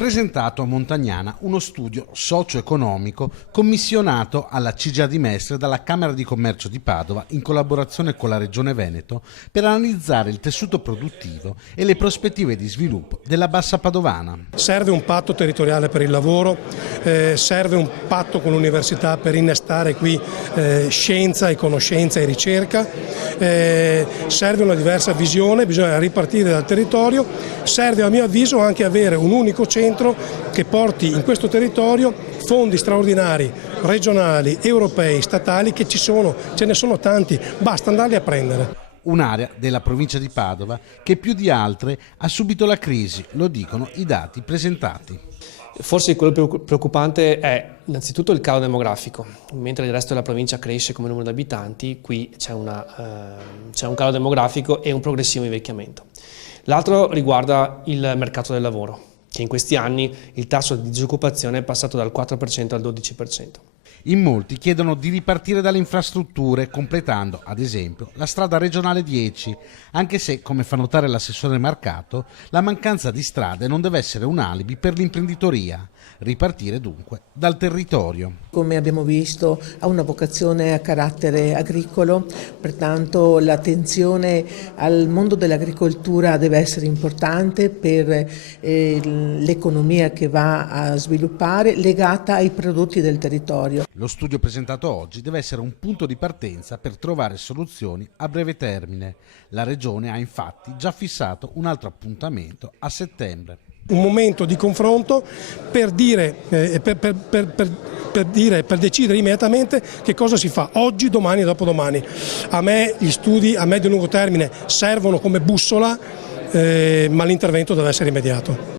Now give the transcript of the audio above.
presentato a Montagnana uno studio socio-economico commissionato alla CGIA di Mestre dalla Camera di Commercio di Padova in collaborazione con la Regione Veneto per analizzare il tessuto produttivo e le prospettive di sviluppo della Bassa Padovana. Serve un patto territoriale per il lavoro, serve un patto con l'università per innestare qui scienza e conoscenza e ricerca, serve una diversa visione, bisogna ripartire dal territorio, serve a mio avviso anche avere un unico centro che porti in questo territorio fondi straordinari, regionali, europei, statali, che ce ne sono tanti, basta andarli a prendere. Un'area della provincia di Padova che più di altre ha subito la crisi, lo dicono i dati presentati. Forse quello più preoccupante è innanzitutto il calo demografico. Mentre il resto della provincia cresce come numero di abitanti, qui c'è un calo demografico e un progressivo invecchiamento. L'altro riguarda il mercato del lavoro, che in questi anni il tasso di disoccupazione è passato dal 4% al 12%. In molti chiedono di ripartire dalle infrastrutture, completando, ad esempio, la strada regionale 10, anche se, come fa notare l'assessore Marcato, la mancanza di strade non deve essere un alibi per l'imprenditoria. Ripartire dunque dal territorio. Come abbiamo visto ha una vocazione a carattere agricolo, pertanto l'attenzione al mondo dell'agricoltura deve essere importante per l'economia che va a sviluppare legata ai prodotti del territorio. Lo studio presentato oggi deve essere un punto di partenza per trovare soluzioni a breve termine. La Regione ha infatti già fissato un altro appuntamento a settembre. Un momento di confronto per decidere immediatamente che cosa si fa oggi, domani e dopodomani. A me gli studi a medio e lungo termine servono come bussola, ma l'intervento deve essere immediato.